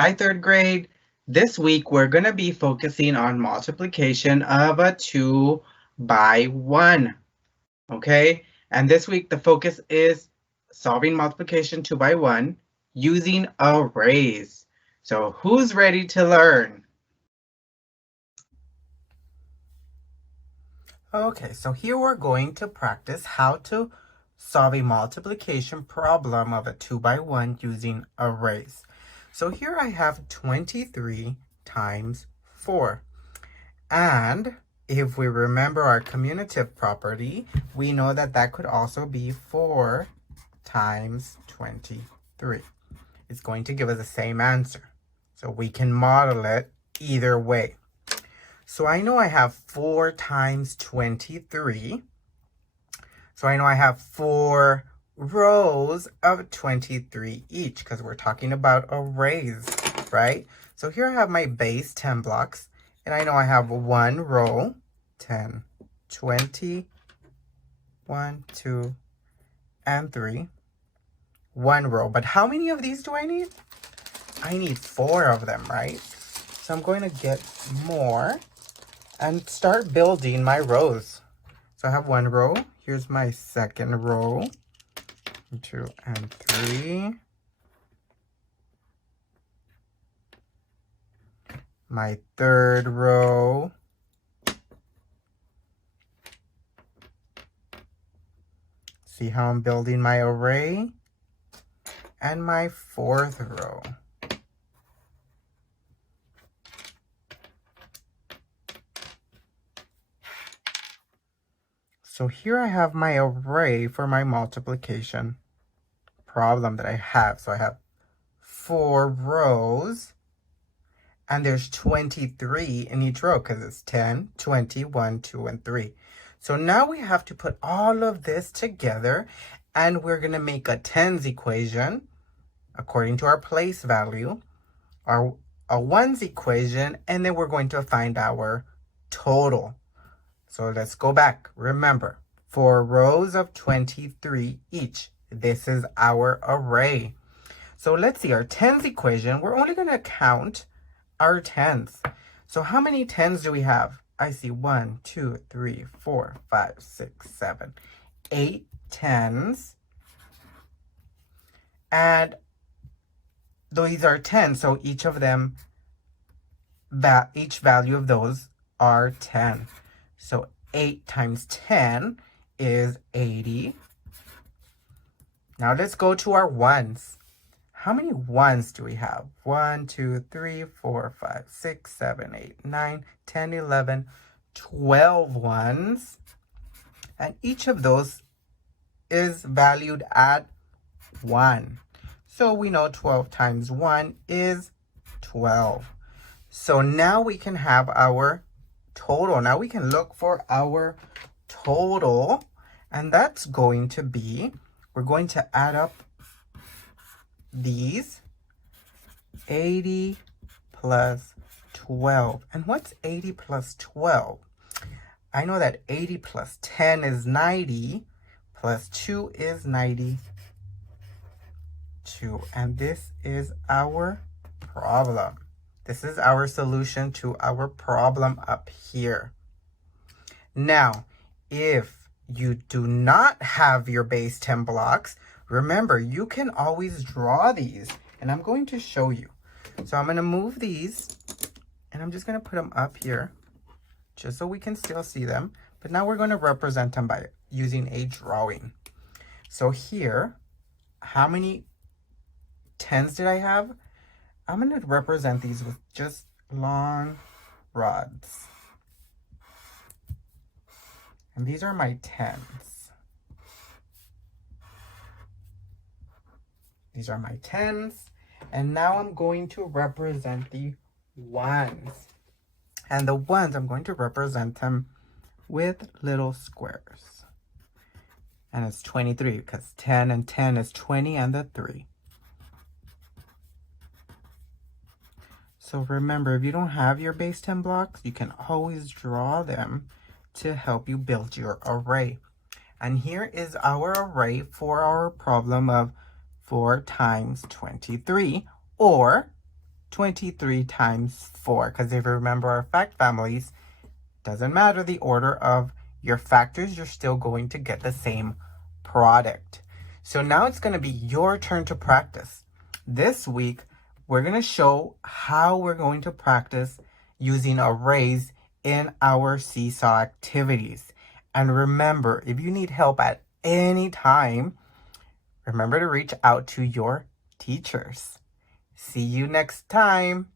Hi, third grade. This week we're going to be focusing on multiplication of a 2 by 1. Okay? And this week the focus is solving multiplication 2 by 1 using arrays. So who's ready to learn? Okay, so here we're going to practice how to solve a multiplication problem of a 2 by 1 using arrays. So here I have 23 times 4. And if we remember our commutative property, we know that that could also be 4 times 23. It's going to give us the same answer. So we can model it either way. So I know I have 4 times 23. So I know I have 4 rows of 23 each because we're talking about arrays, right? So here I have my base 10 blocks, and I know I have 1 row, 10, 20, 1, 2, and 3. 1 row. But how many of these do I need? I need 4 of them, right? So I'm going to get more and start building my rows. So I have 1 row. Here's my second row. 2 and 3. My third row. See how I'm building my array? And my fourth row. So here I have my array for my multiplication problem that I have. So I have 4 rows, and there's 23 in each row because it's 10, 20, 1, 2, and 3. So now we have to put all of this together, and we're going to make a tens equation according to our place value, a ones equation, and then we're going to find our total. So let's go back. Remember, 4 rows of 23 each. This is our array. So let's see our tens equation. We're only going to count our tens. So how many tens do we have? I see 1, 2, 3, 4, 5, 6, 7, 8 tens. And these are 10, so each of them, each value of those are 10. So 8 times 10 is 80. Now let's go to our ones. How many ones do we have? 1, 2, 3, 4, 5, 6, 7, 8, 9, 10, 11, 12 ones. And each of those is valued at 1. So we know 12 times 1 is 12. So now we can have our total. Now we can look for our total. And that's going to be, we're going to add up these. 80 plus 12. And what's 80 plus 12? I know that 80 plus 10 is 90, plus 2 is 92. And this is our problem. This is our solution to our problem up here. Now, if you do not have your base 10 blocks, remember, you can always draw these. And I'm going to show you. So I'm going to move these, and I'm just going to put them up here, just so we can still see them. But now we're going to represent them by using a drawing. So here, how many tens did I have? I'm going to represent these with just long rods. And these are my tens. These are my tens. And now I'm going to represent the ones. And the ones, I'm going to represent them with little squares. And it's 23 because 10 and 10 is 20 and the 3. So remember, if you don't have your base 10 blocks, you can always draw them to help you build your array. And here is our array for our problem of 4 times 23, or 23 times 4. Because if you remember our fact families, doesn't matter the order of your factors, you're still going to get the same product. So now it's going to be your turn to practice. This week, we're going to show how we're going to practice using arrays in our Seesaw activities. And remember, if you need help at any time, remember to reach out to your teachers. See you next time.